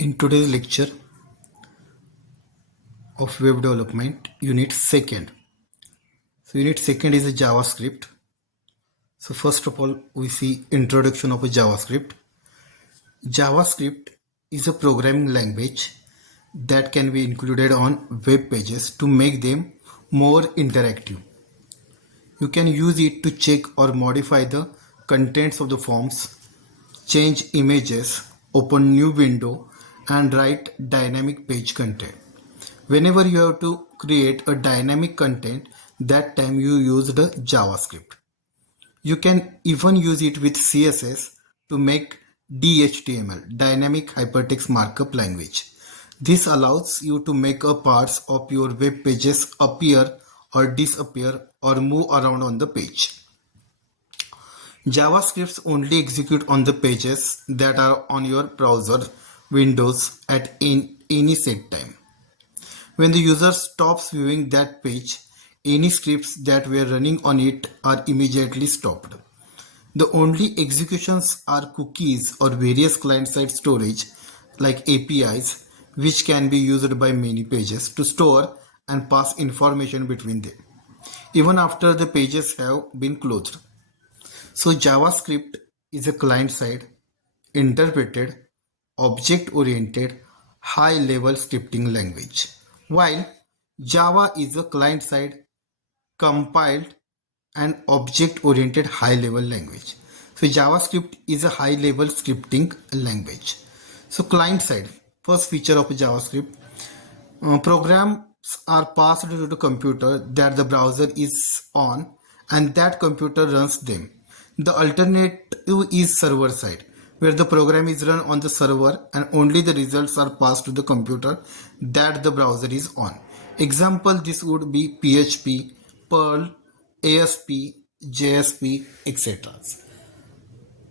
In today's lecture of web development, unit second. So unit second is a JavaScript. So first of all, we see introduction of a JavaScript. JavaScript is a programming language that can be included on web pages to make them more interactive. You can use it to check or modify the contents of the forms, change images, open new window, and write dynamic page content. Whenever you have to create a dynamic content, that time you use the JavaScript. You can even use it with CSS to make DHTML, Dynamic Hypertext Markup Language. This allows you to make a parts of your web pages appear or disappear or move around on the page. JavaScripts only execute on the pages that are on your browser windows at any set time. When the user stops viewing that page, any scripts that were running on it are immediately stopped. The only executions are cookies or various client-side storage like APIs, which can be used by many pages to store and pass information between them, even after the pages have been closed. So JavaScript is a client-side, interpreted, object-oriented, high-level scripting language, while Java is a client-side, compiled, and object-oriented high-level language. So JavaScript is a high-level scripting language. So client-side, first feature of JavaScript, programs are passed to the computer that the browser is on and that computer runs them. The alternative is server side, where the program is run on the server and only the results are passed to the computer that the browser is on. Example, this would be PHP, Perl, ASP, JSP, etc.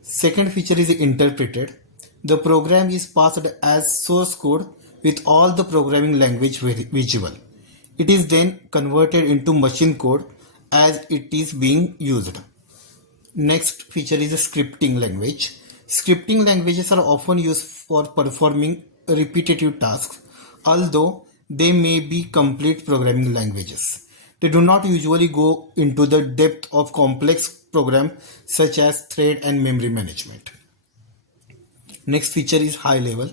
Second feature is interpreted. The program is passed as source code with all the programming language visible. It is then converted into machine code as it is being used. Next feature is a scripting language. Scripting languages are often used for performing repetitive tasks, although they may be complete programming languages. They do not usually go into the depth of complex programs such as thread and memory management. Next feature is high level.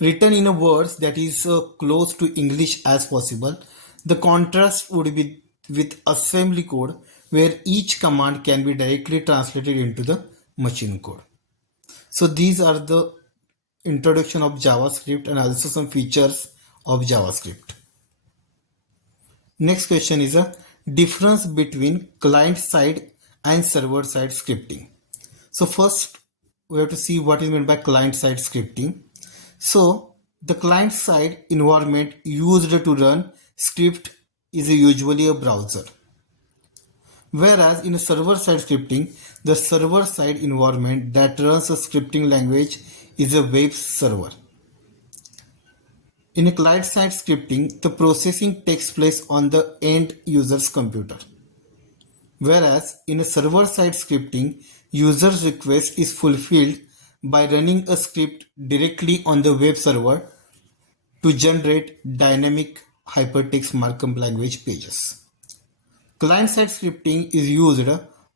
Written in a words that is close to English as possible, the contrast would be with assembly code where each command can be directly translated into the machine code. So these are the introduction of JavaScript and also some features of JavaScript. Next question is a difference between client side and server side scripting. So first we have to see what is meant by client side scripting. So the client side environment used to run script is usually a browser. Whereas in a server-side scripting, the server-side environment that runs a scripting language is a web server. In a client-side scripting, the processing takes place on the end user's computer. Whereas in a server-side scripting, user's request is fulfilled by running a script directly on the web server to generate dynamic hypertext markup language pages. Client-side scripting is used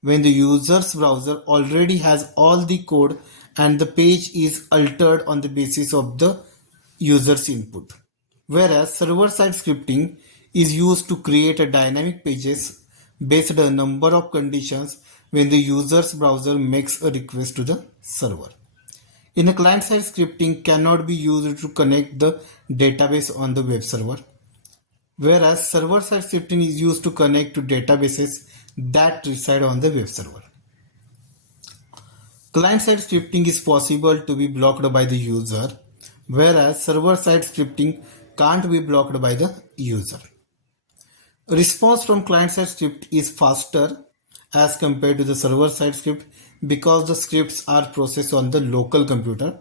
when the user's browser already has all the code and the page is altered on the basis of the user's input. Whereas server-side scripting is used to create a dynamic pages based on a number of conditions when the user's browser makes a request to the server. In a client-side scripting cannot be used to connect the database on the web server, whereas server-side scripting is used to connect to databases that reside on the web server. Client-side scripting is possible to be blocked by the user, whereas server-side scripting can't be blocked by the user. Response from client-side script is faster as compared to the server-side script because the scripts are processed on the local computer.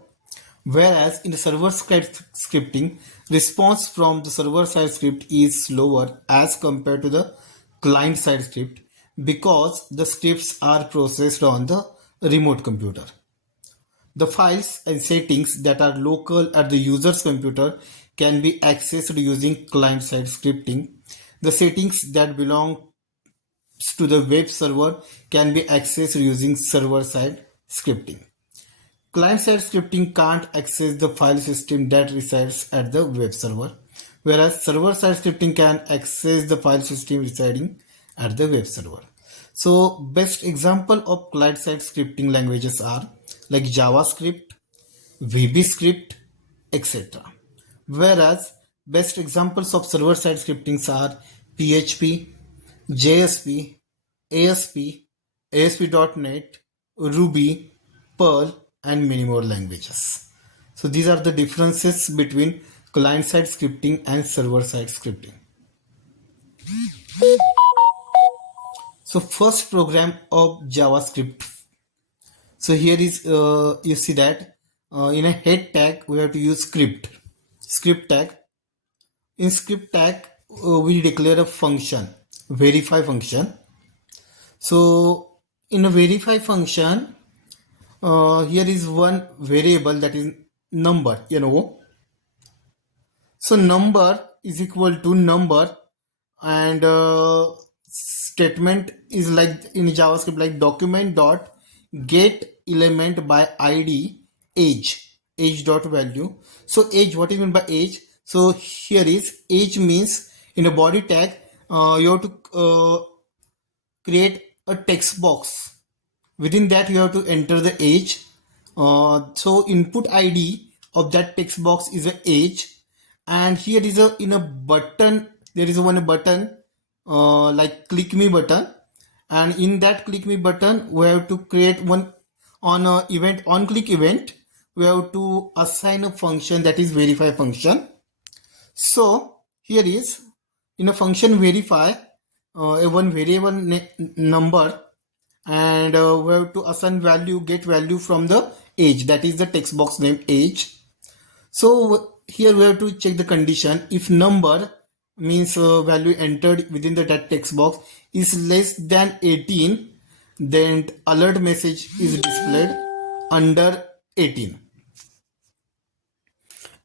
Whereas in the server-side scripting, response from the server-side script is slower as compared to the client-side script because the scripts are processed on the remote computer. The files and settings that are local at the user's computer can be accessed using client-side scripting. The settings that belong to the web server can be accessed using server-side scripting. Client-side scripting can't access the file system that resides at the web server, whereas server-side scripting can access the file system residing at the web server. So best example of client-side scripting languages are like JavaScript, VBScript, etc. Whereas best examples of server-side scriptings are PHP, JSP, ASP, ASP.NET, Ruby, Perl, and many more languages. So these are the differences between client-side scripting and server-side scripting. So first program of JavaScript. So here is you see that in a head tag we have to use script tag. In script tag we declare a function, verify function. So in a verify function, here is one variable that is number, So number is equal to number, and statement is like in JavaScript like document dot get element by ID age dot value. So age, what is meant by age? So here is age means in a body tag you have to create a text box. Within that you have to enter the age. So input ID of that text box is a age, and here is a in a button there is one button like click me button, and in that click me button we have to create one on a event on click event. We have to assign a function that is verify function. So here is in a function verify a one variable number, and we have to assign value, get value from the age, that is the text box name age. So here we have to check the condition. If number means value entered within the that text box is less than 18, then alert message is displayed under 18.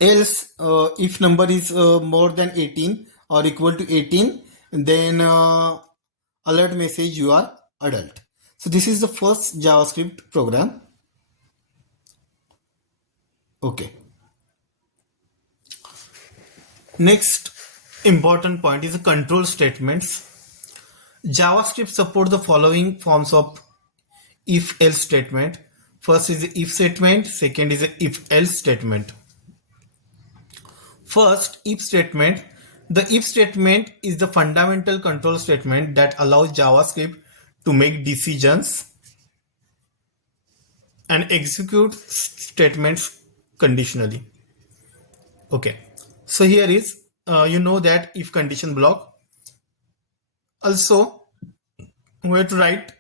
Else if number is more than 18 or equal to 18, then alert message you are adult. So this is the first JavaScript program. Okay. Next important point is the control statements. JavaScript support the following forms of if-else statement. First is the if statement, second is the if-else statement. First, if statement. The if statement is the fundamental control statement that allows JavaScript to make decisions and execute statements conditionally. Okay, so here is that if condition block. Also we have to write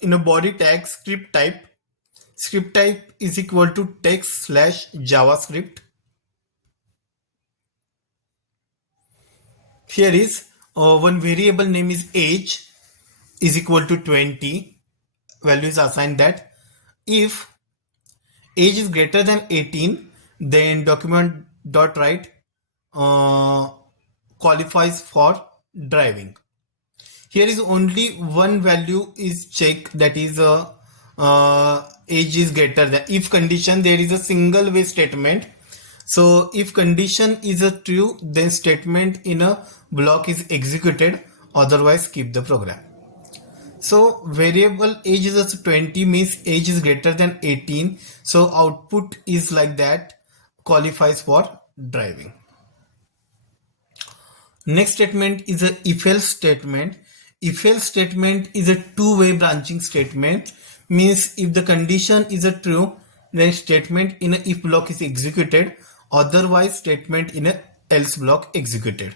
in a body tag script type. Script type is equal to text / JavaScript. Here is one variable name is age is equal to 20. Value is assigned that. If age is greater than 18, then document dot write qualifies for driving. Here is only one value is checked, that is age is greater than. If condition, there is a single way statement. So if condition is a true, then statement in a block is executed, otherwise skip the program. So variable age is 20 means age is greater than 18. So output is like that, qualifies for driving. Next statement is a if-else statement. If-else statement is a two-way branching statement. Means if the condition is a true, then statement in a if block is executed, otherwise statement in a else block executed.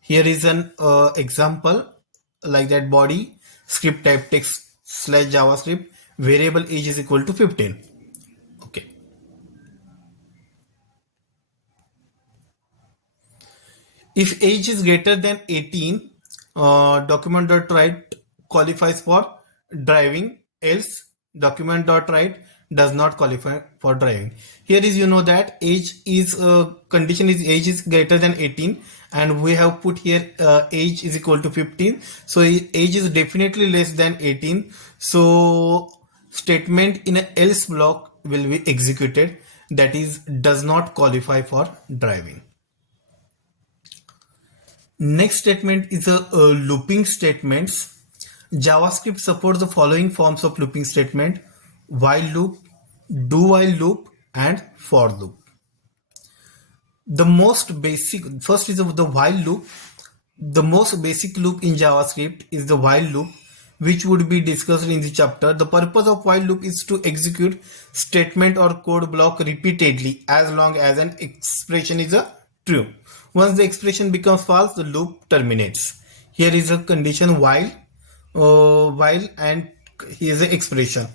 Here is an example like that. Body script type text / JavaScript, variable age is equal to 15. Okay. If age is greater than 18, document.write qualifies for driving, else document.write does not qualify for driving. Here is, you know, that age is condition is age is greater than 18, and we have put here age is equal to 15. So age is definitely less than 18. So statement in a else block will be executed, that is does not qualify for driving. Next statement is a looping statements. JavaScript supports the following forms of looping statement: while loop, do while loop, and for loop. The most basic, first is the while loop. The most basic loop in JavaScript is the while loop, which would be discussed in the chapter. The purpose of while loop is to execute statement or code block repeatedly as long as an expression is a true. Once the expression becomes false, the loop terminates. Here is a condition while, and here is the expression.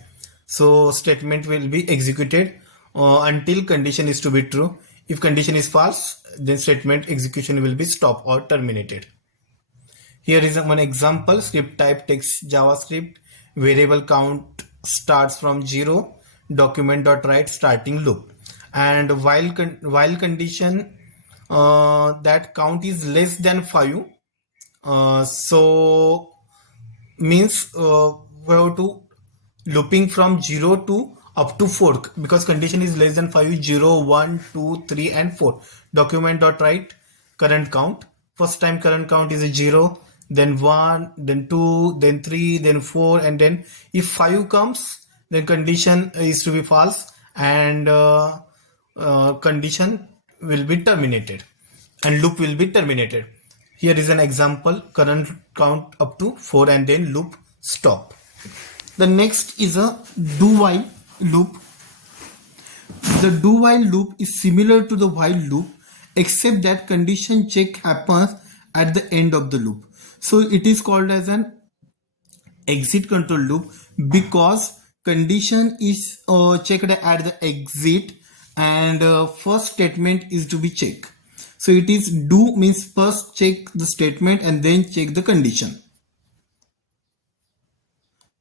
So statement will be executed until condition is to be true. If condition is false, then statement execution will be stopped or terminated. Here is one example. Script type text JavaScript. Variable count starts from 0. Document.write starting loop. And while condition that count is less than 5. So means we have to looping from 0 to up to 4, because condition is less than 5. 0, 1, 2, 3, and 4. Document.write current count. First time current count is a 0, then 1, then 2, then 3, then 4, and then if 5 comes, then condition is to be false, and condition will be terminated and loop will be terminated. Here is an example: current count up to 4 and then loop stop. The next is a do while loop. The do while loop is similar to the while loop, except that condition check happens at the end of the loop. So it is called as an exit control loop, because condition is checked at the exit, and first statement is to be checked. So it is do means first check the statement and then check the condition.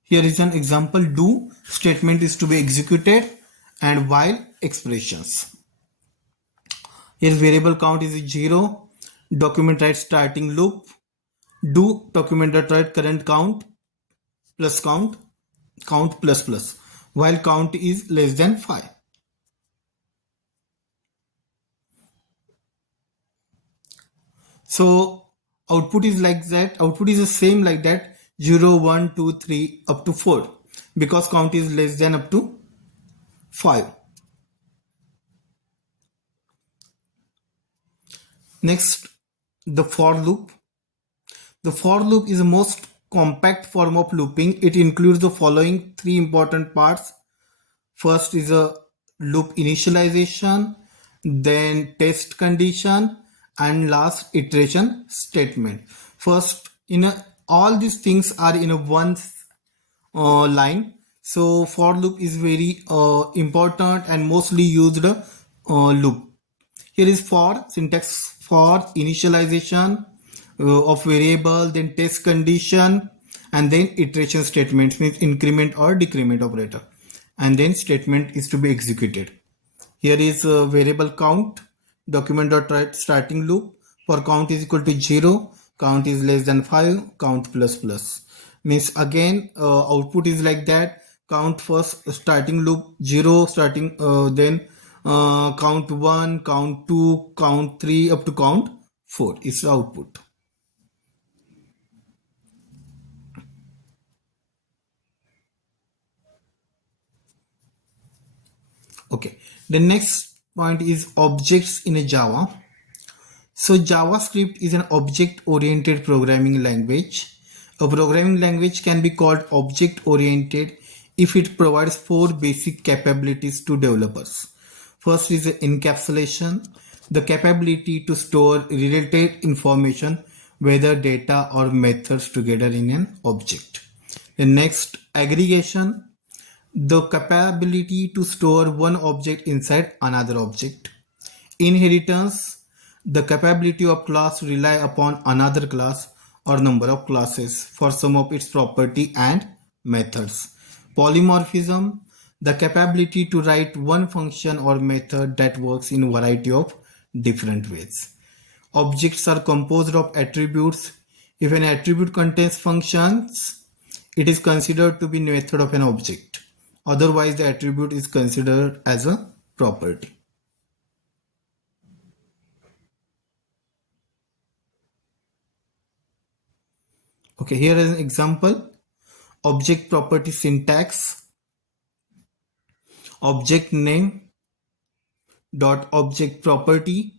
Here is an example: do statement is to be executed, and while expressions. Here variable count is 0. Document.write starting loop. Do document.write current count plus count plus plus, while count is less than 5. So output is like that. Output is the same like that: 0, 1, 2, 3 up to 4, because count is less than up to 5. Next, the for loop. The for loop is the most compact form of looping. It includes the following 3 important parts. First is a loop initialization, then test condition, and last iteration statement. First, all these things are in a one line. So for loop is very important and mostly used loop. Here is for syntax: for initialization of variable, then test condition, and then iteration statement, means increment or decrement operator, and then statement is to be executed. Here is variable count. Document.write starting loop. For count is equal to 0, count is less than 5, count plus plus, means again output is like that: count first starting loop 0 starting, then count 1, count 2, count 3 up to count 4 is the output. Okay, the next point is objects in a Java. So JavaScript is an object-oriented programming language. A programming language can be called object-oriented if it provides 4 basic capabilities to developers. First is the encapsulation, the capability to store related information, whether data or methods, together in an object. The next, aggregation, the capability to store one object inside another object. Inheritance, the capability of class to rely upon another class or number of classes for some of its property and methods. Polymorphism, the capability to write one function or method that works in a variety of different ways. Objects are composed of attributes. If an attribute contains functions, it is considered to be a method of an object. Otherwise, the attribute is considered as a property. Okay, here is an example. Object property syntax. Object name dot object property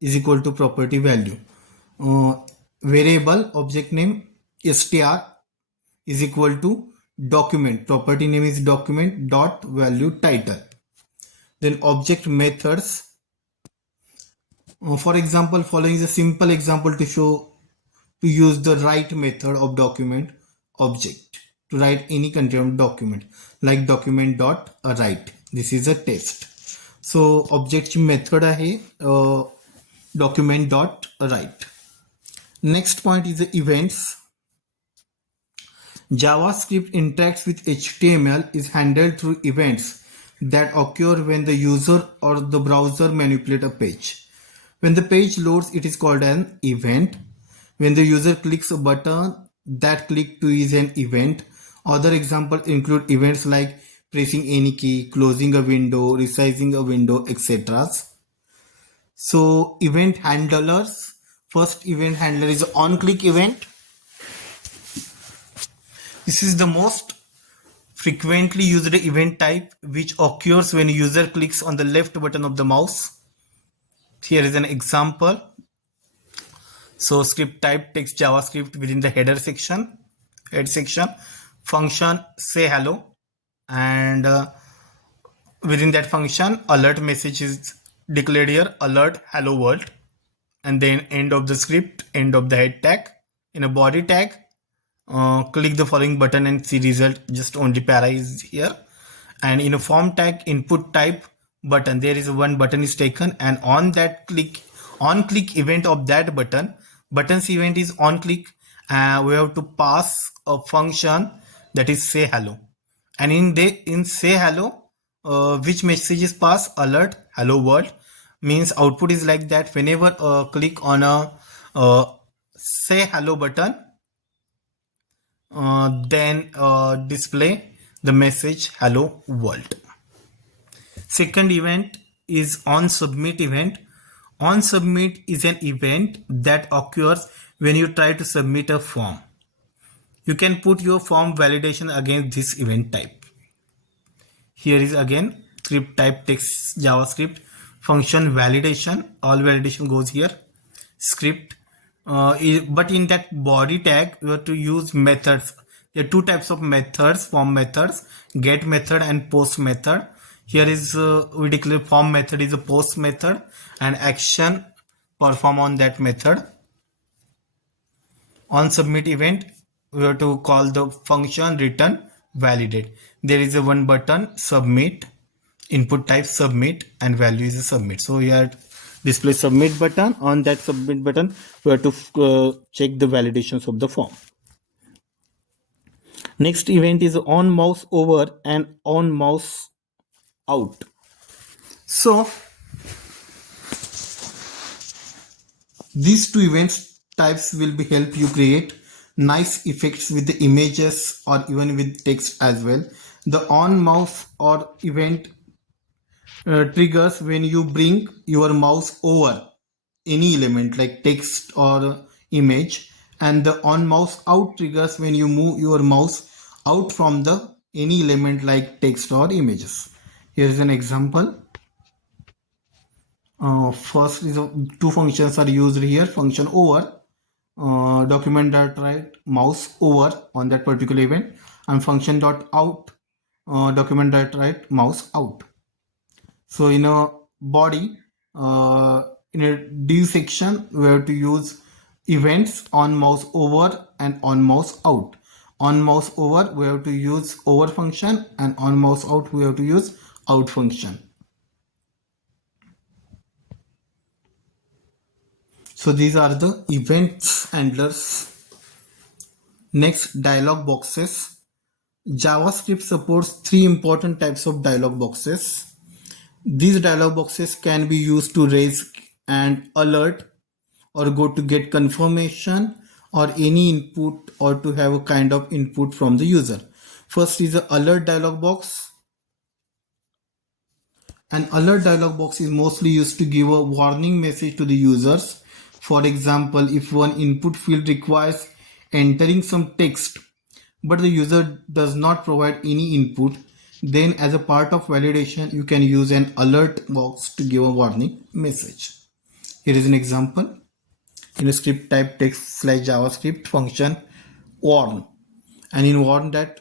is equal to property value. Variable object name str is equal to document. Property name is document dot value title. Then object methods. For example, following is a simple example to show to use the write method of document object to write any content document, like document dot write. This is a test. So object method आहे document dot write. Next point is the events. JavaScript interacts with HTML is handled through events that occur when the user or the browser manipulate a page. When the page loads, it is called an event. When the user clicks a button, that click to is an event. Other examples include events like pressing any key, closing a window, resizing a window, etc. So event handlers. First event handler is on-click event. This is the most frequently used event type which occurs when a user clicks on the left button of the mouse. Here is an example. So script type text JavaScript within the head section, function say hello, and within that function alert message is declared here, alert hello world, and then end of the script, end of the head tag. In a body tag, click the following button and see result, just only para is here. And in a form tag, input type button, there is one button is taken, and on that on click event of that button's event is on click, we have to pass a function that is say hello, and in say hello, which message is passed, alert hello world, means output is like that. Whenever click on a say hello button, then display the message hello world. Second event is on submit event. On submit is an event that occurs when you try to submit a form. You can put your form validation against this event type. Here is again script type text JavaScript function validation. All validation goes here. Script. But in that body tag, you have to use methods. There are two types of methods, form methods, get method and post method. Here is we declare form method is a post method, and action perform on that method. On submit event, we have to call the function return validate. There is a one button submit, input type submit, and value is a submit. So here display submit button. On that submit button, we have to check the validations of the form. Next event is on mouse over and on mouse out. So these two events types will be help you create nice effects with the images or even with text as well. The on mouse or event triggers when you bring your mouse over any element like text or image, and the on mouse out triggers when you move your mouse out from the any element like text or images. Here is an example. First is two functions are used here. Function over, document dot write mouse over on that particular event, and function dot out, document dot write mouse out. So in a body, in a div section, we have to use events on mouse over and on mouse out. On mouse over, we have to use over function, and on mouse out, we have to use out function. So these are the events handlers. Next, dialog boxes. JavaScript supports three important types of dialog boxes. These dialog boxes can be used to raise an alert or go to get confirmation or any input or to have a kind of input from the user. First is the alert dialog box. An alert dialog box is mostly used to give a warning message to the users. For example, if one input field requires entering some text, but the user does not provide any input, then as a part of validation, you can use an alert box to give a warning message. Here is an example. In a script type text slash JavaScript function warn, and in warn that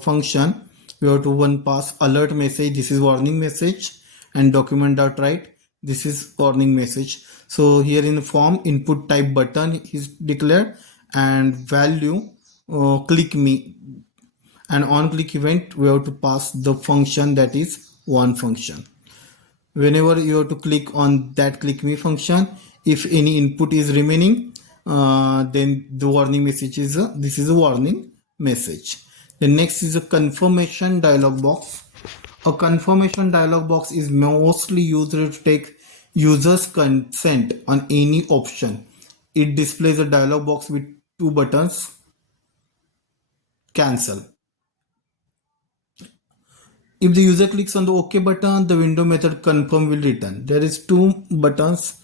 function we have to one pass alert message, this is warning message, and document.write, this is warning message. So here in the form input type button is declared and value click me, and on click event we have to pass the function that is one function. Whenever you have to click on that click me function, if any input is remaining, then the warning message is this is a warning message. The next is a confirmation dialog box. A confirmation dialog box is mostly used to take users consent on any option. It displays a dialog box with two buttons, cancel. If the user clicks on the OK button, the window method confirm will return. There is two buttons.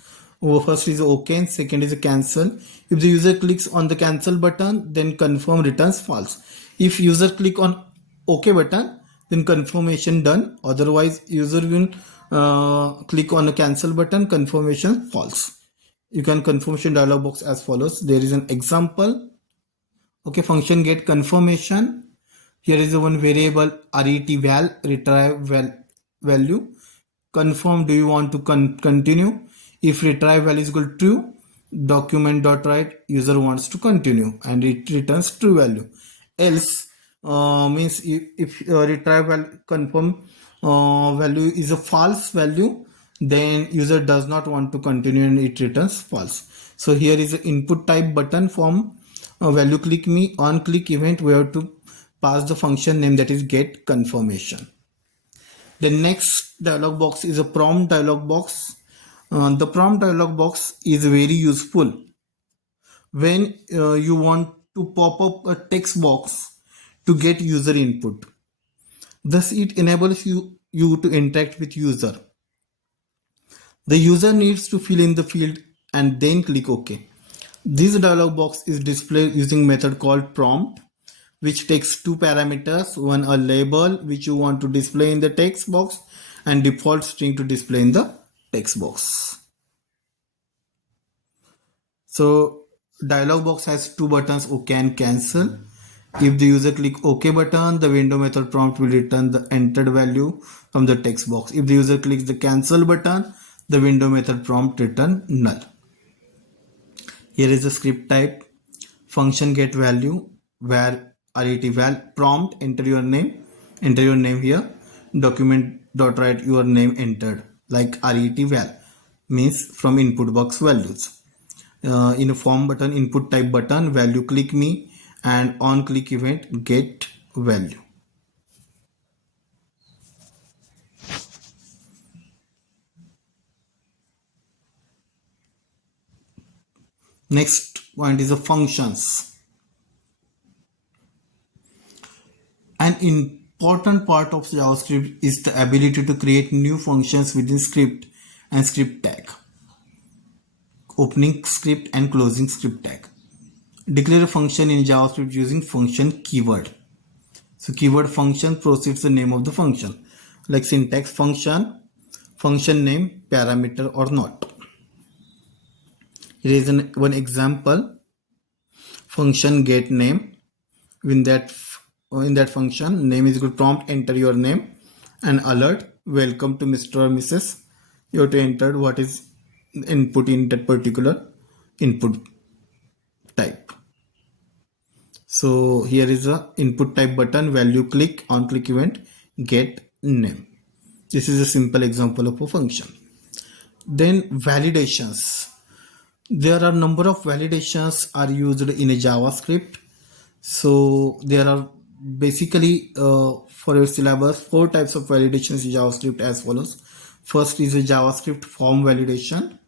First is OK and second is cancel. If the user clicks on the cancel button, then confirm returns false. If user click on OK button, then confirmation done. Otherwise, user will click on a cancel button, confirmation false. You can confirmation dialog box as follows. There is an example. Okay, function get confirmation. Here is the one variable ret retrieve value. Confirm, do you want to continue? If retrieve value is equal to true, document.write user wants to continue and it returns true value. Else means if retrieve value confirm value is a false value, then user does not want to continue and it returns false. So here is the input type button form value click me, on click event we have to pass the function name that is get confirmation. The next dialog box is a prompt dialog box. The prompt dialog box is very useful when you want to pop up a text box to get user input. Thus it enables you to interact with user. The user needs to fill in the field and then click OK. This dialog box is displayed using method called prompt, which takes two parameters, one a label which you want to display in the text box and default string to display in the text box. So dialog box has two buttons, OK and cancel. If the user click OK button, the window method prompt will return the entered value from the text box. If the user clicks the cancel button, the window method prompt return null. Here is the script type function get value where ret prompt enter your name here, document.write your name entered, like ret means from input box values. In a form button input type button value click me, and on click event get value. Next point is the functions. An important part of JavaScript is the ability to create new functions within script and script tag. Opening script and closing script tag. Declare a function in JavaScript using function keyword. So keyword function proceeds the name of the function, like syntax function, function name, parameter or not. Here is one example. Function get name. In that function name is equal to prompt enter your name, and alert welcome to Mr. or Mrs. You have to enter what is input in that particular input type. So here is a input type button value click, on click event get name. This is a simple example of a function. Then validations. There are number of validations are used in a JavaScript. So there are basically for your syllabus, four types of validations in JavaScript as follows. First is a JavaScript form validation.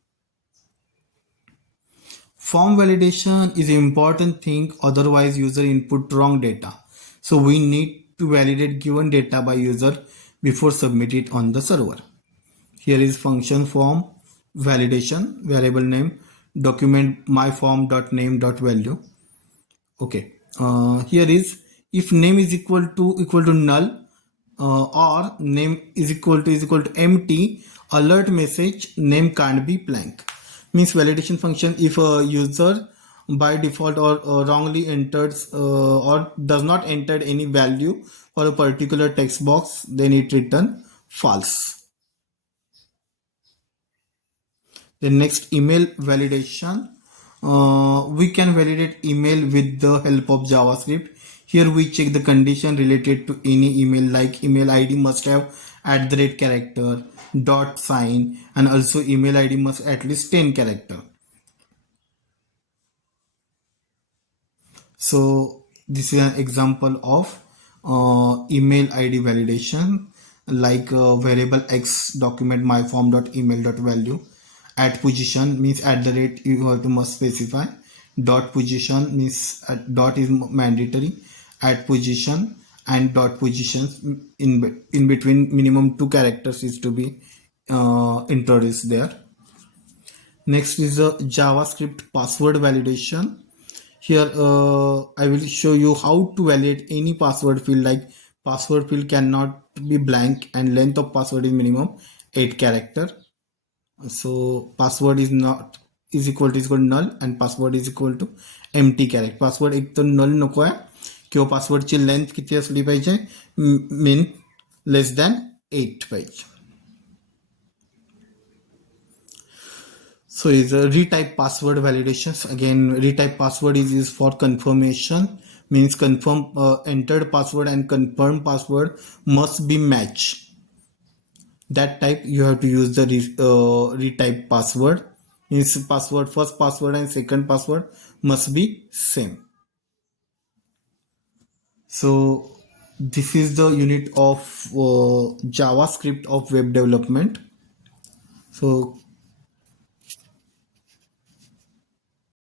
Form validation is an important thing, otherwise user input wrong data. So we need to validate given data by user before submit it on the server. Here is function form validation, variable name, document myform.name.value. Okay. Here is if name is equal to null or name is equal to empty, alert message name can't be blank. Means validation function if a user by default or wrongly enters or does not enter any value for a particular text box, then it return false. The next, email validation. We can validate email with the help of JavaScript. Here we check the condition related to any email, like email ID must have @ character, dot sign, and also email ID must at least 10 character. So this is an example of email ID validation, like variable x document myform.email.value. At position means @ you have to must specify. Dot position means dot is mandatory. At position and dot positions in between minimum 2 characters is to be introduced there. Next is the JavaScript password validation. Here I will show you how to validate any password field, like password field cannot be blank and length of password is minimum 8 character. So password is equal to null and password is equal to empty character. Password एक तो null नको आहे किंवा passwordची length किती असली पाहिजे, mean less than 8 पाहिजे. So is a retype password validations. Again, retype password is used for confirmation, means confirm entered password and confirmed password must be matched. That type you have to use the retype password. Means password, first password and second password must be same. So this is the unit of JavaScript of web development. So